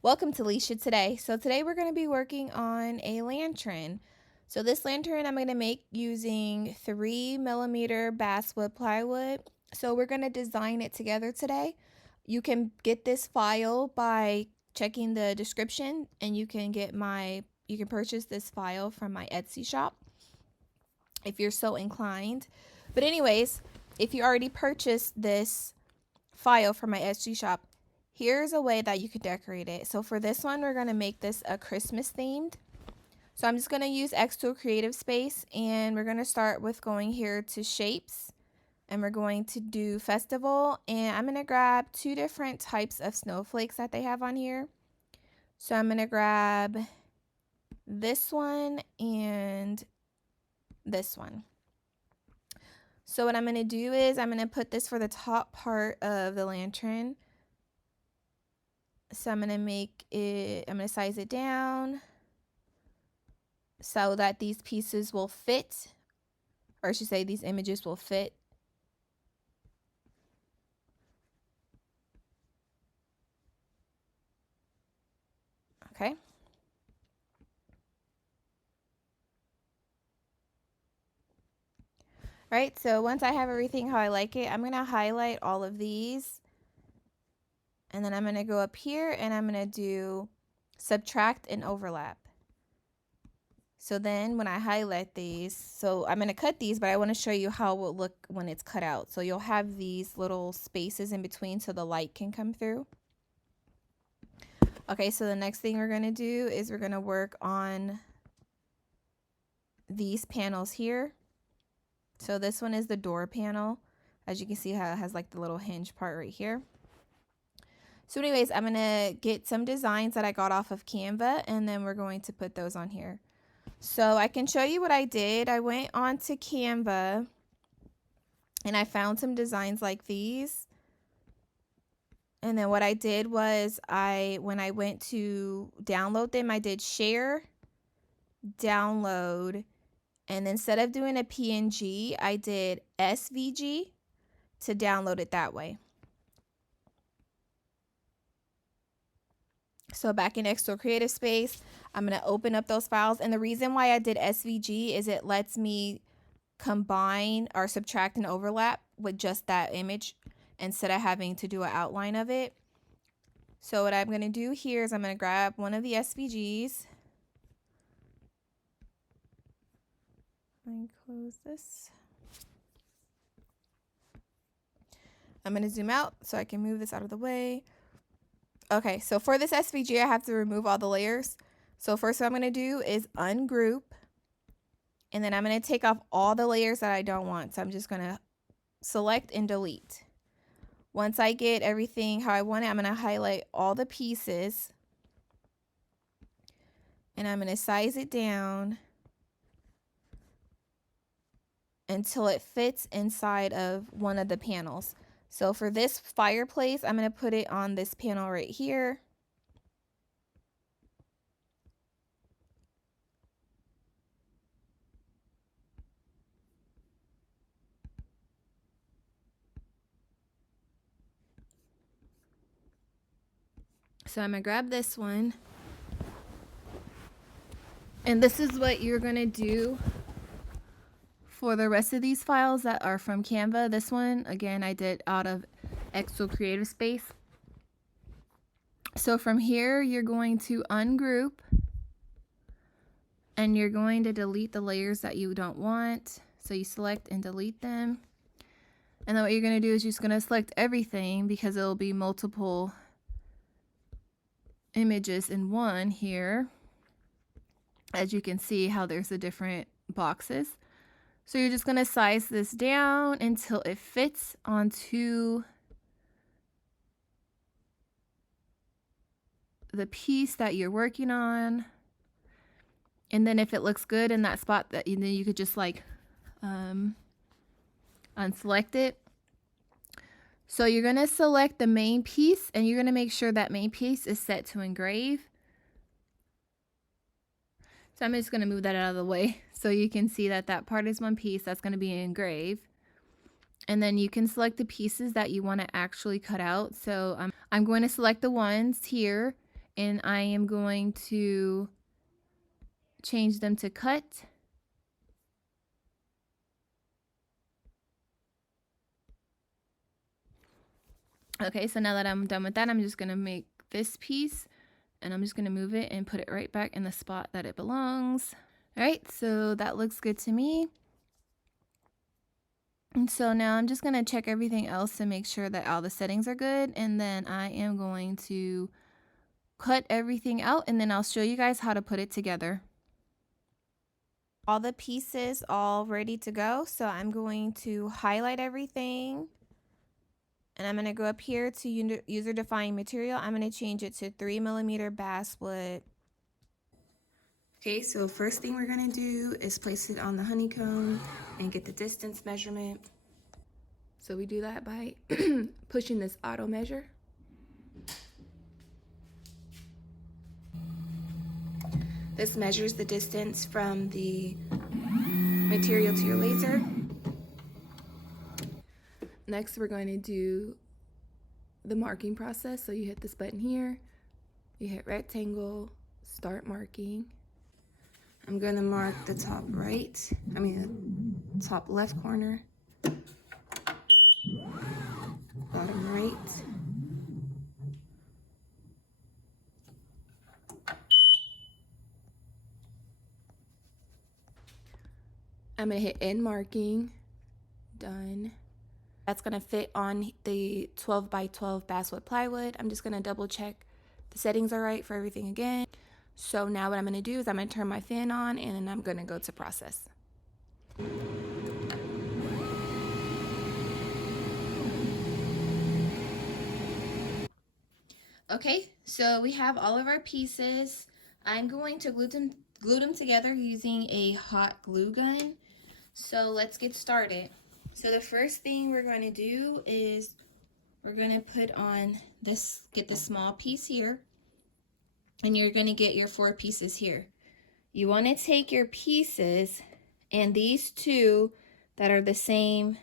Welcome to Leisha Today. So today we're going to be working on a lantern. So this lantern I'm going to make using 3mm basswood plywood. So we're going to design it together today. You can get this file by checking the description, and you can purchase this file from my Etsy shop if you're so inclined. But anyways, if you already purchased this file from my Etsy shop, here's a way that you could decorate it. So for this one, we're going to make this a Christmas themed. So I'm just going to use xTool Creative Space, and we're going to start with going here to shapes, and we're going to do festival, and I'm going to grab two different types of snowflakes that they have on here. So I'm going to grab this one and this one. So what I'm going to do is I'm going to put this for the top part of the lantern. So I'm going to size it down so that these pieces will fit, or I should say these images will fit. Okay. All right, so once I have everything how I like it, I'm going to highlight all of these. And then I'm going to go up here and I'm going to do subtract and overlap. So then when I highlight these, so I'm going to cut these, but I want to show you how it will look when it's cut out. So you'll have these little spaces in between so the light can come through. Okay, so the next thing we're going to do is we're going to work on these panels here. So this one is the door panel. As you can see how it has like the little hinge part right here. So anyways, I'm going to get some designs that I got off of Canva, and then we're going to put those on here. So I can show you what I did. I went onto Canva and I found some designs like these. And then what I did was when I went to download them, I did share, download, and instead of doing a PNG, I did SVG to download it that way. So back in xTool Creative Space, I'm going to open up those files. And the reason why I did SVG is it lets me combine or subtract and overlap with just that image instead of having to do an outline of it. So what I'm going to do here is I'm going to grab one of the SVGs. Let me close this. I'm going to zoom out so I can move this out of the way. Okay, so for this SVG, I have to remove all the layers. So first what I'm going to do is ungroup. And then I'm going to take off all the layers that I don't want. So I'm just going to select and delete. Once I get everything how I want it, I'm going to highlight all the pieces. And I'm going to size it down until it fits inside of one of the panels. So for this fireplace, I'm going to put it on this panel right here. So I'm going to grab this one. And this is what you're going to do for the rest of these files that are from Canva. This one, again, I did out of xTool Creative Space. So from here, you're going to ungroup. And you're going to delete the layers that you don't want. So you select and delete them. And then what you're going to do is you're just going to select everything because it'll be multiple images in one here. As you can see how there's the different boxes. So you're just going to size this down until it fits onto the piece that you're working on. And then if it looks good in that spot, then you could just like unselect it. So you're going to select the main piece, and you're going to make sure that main piece is set to engrave. So I'm just going to move that out of the way so you can see that that part is one piece that's going to be engraved. And then you can select the pieces that you want to actually cut out. So I'm going to select the ones here, and I am going to change them to cut. Okay, so now that I'm done with that, I'm just going to make this piece, and I'm just going to move it and put it right back in the spot that it belongs. All right, so that looks good to me. And so now I'm just going to check everything else to make sure that all the settings are good, and then I am going to cut everything out, and then I'll show you guys how to put it together. All the pieces all ready to go, so I'm going to highlight everything. And I'm going to go up here to user defined material. I'm going to change it to 3mm basswood. Okay, so first thing we're going to do is place it on the honeycomb and get the distance measurement. So we do that by pushing this auto measure. This measures the distance from the material to your laser. Next, we're going to do the marking process. So you hit this button here, you hit rectangle, start marking. I'm going to mark the top top left corner, bottom right, I'm going to hit end marking, done. That's going to fit on the 12 by 12 basswood plywood. I'm just going to double check the settings are right for everything again. So now what I'm going to do is I'm going to turn my fan on, and then I'm going to go to process. Okay, so we have all of our pieces. I'm going to glue them together using a hot glue gun. So let's get started. So the first thing we're going to do is we're going to put on this, get this small piece here, and you're going to get your 4 pieces here. You want to take your pieces, and these two that are the same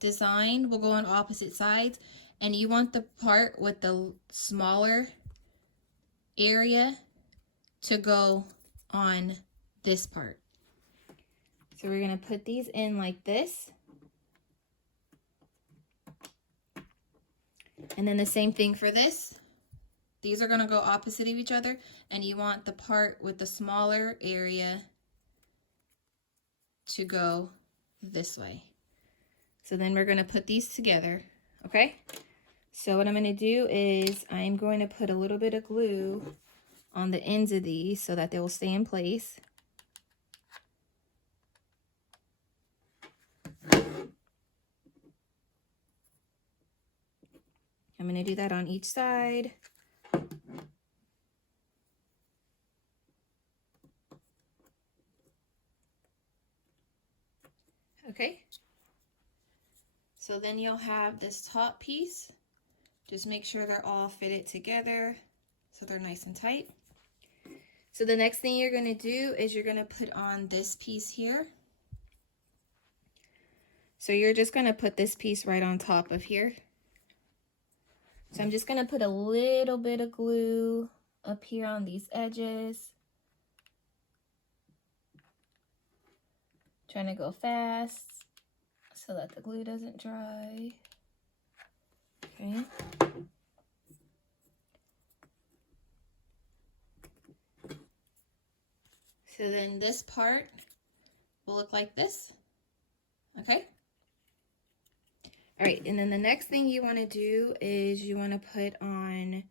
design will go on opposite sides, and you want the part with the smaller area to go on this part. So we're going to put these in like this. And then the same thing for this. These are going to go opposite of each other, and you want the part with the smaller area to go this way. So then we're going to put these together, okay? So what I'm going to do is I'm going to put a little bit of glue on the ends of these so that they will stay in place. I'm going to do that on each side. Okay. So then you'll have this top piece. Just make sure they're all fitted together so they're nice and tight. So the next thing you're going to do is you're going to put on this piece here. So you're just going to put this piece right on top of here. So I'm just going to put a little bit of glue up here on these edges. Trying to go fast so that the glue doesn't dry. Okay. So then this part will look like this. Okay. All right, and then the next thing you want to do is you want to put on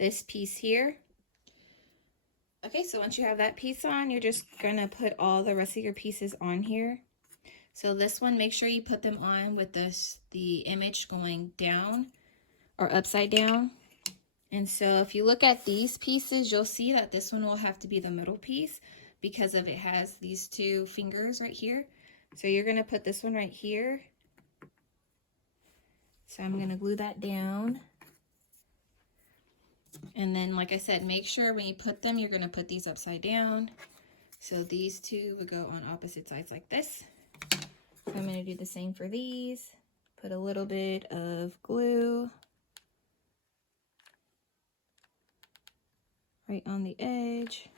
this piece here. Okay, so once you have that piece on, you're just going to put all the rest of your pieces on here. So this one, make sure you put them on with the image going down or upside down. And so if you look at these pieces, you'll see that this one will have to be the middle piece because of it has these 2 fingers right here. So you're going to put this one right here. So I'm going to glue that down. And then, like I said, make sure when you put them, you're going to put these upside down. So these 2 would go on opposite sides like this. So I'm going to do the same for these. Put a little bit of glue right on the edge.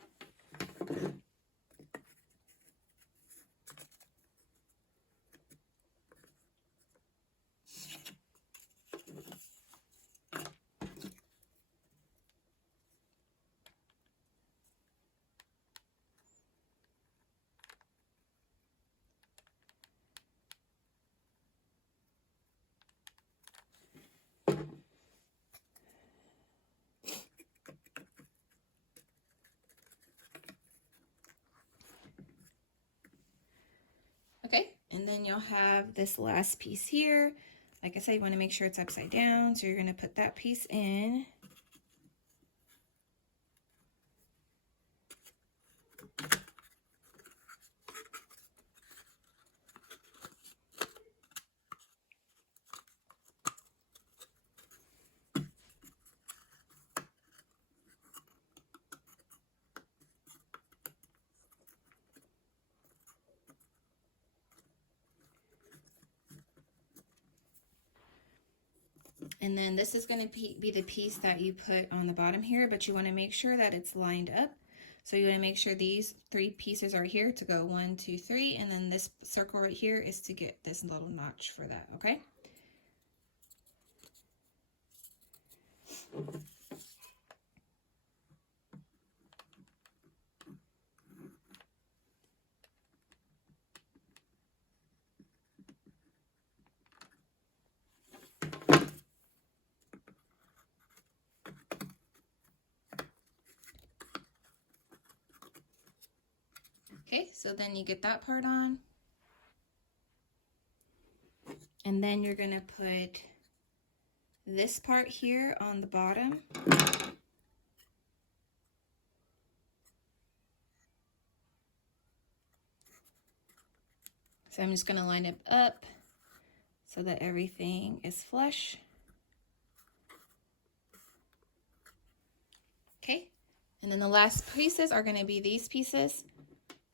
Okay, and then you'll have this last piece here. Like I said, you want to make sure it's upside down, so you're going to put that piece in. And then this is going to be the piece that you put on the bottom here, but you want to make sure that it's lined up. So you want to make sure these 3 pieces are here to go 1, 2, 3, and then this circle right here is to get this little notch for that, okay? Okay, so then you get that part on. And then you're going to put this part here on the bottom. So I'm just going to line it up so that everything is flush. Okay, and then the last pieces are going to be these pieces.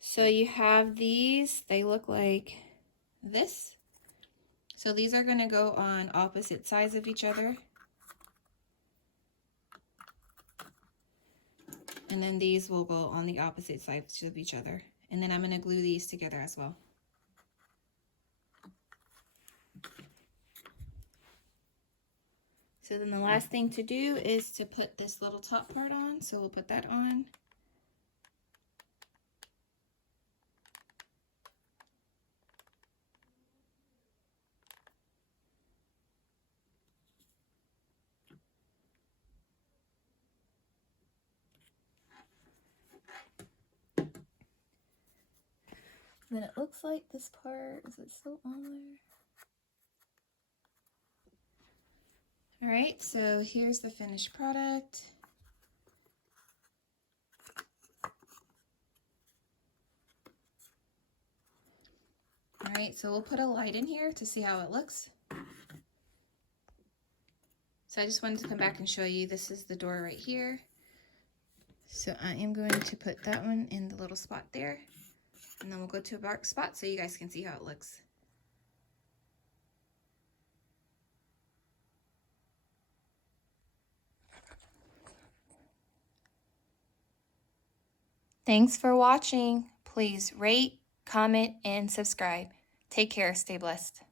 So you have these, they look like this. So these are going to go on opposite sides of each other. And then these will go on the opposite sides of each other. And then I'm going to glue these together as well. So then the last thing to do is to put this little top part on. So we'll put that on. Then it looks like this part, is it still on there? All right, so here's the finished product. All right, so we'll put a light in here to see how it looks. So I just wanted to come back and show you, this is the door right here. So I am going to put that one in the little spot there. And then we'll go to a dark spot so you guys can see how it looks. Thanks for watching. Please rate, comment, and subscribe. Take care. Stay blessed.